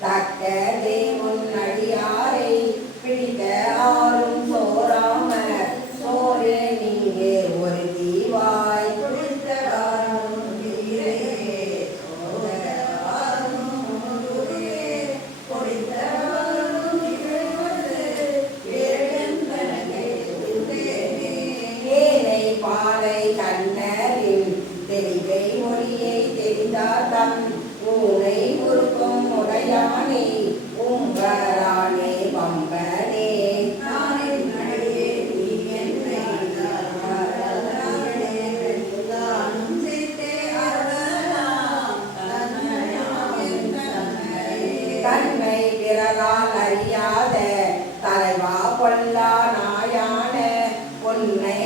தக்கதே முன்னடியாரை பிடிக்க ஆறும் சோராம சோரே நீங்கே ஒரு தீவாய் ஏனை பாலை கண்ணரின் தெளிவை மொழியை தெரிந்தார்தம் ஊனை உருக்கும் உடையானே உங்கரானே பம்பனே தன்மை பிறரால் அறியாத தலைவா பொல்லா நாயான உன்னை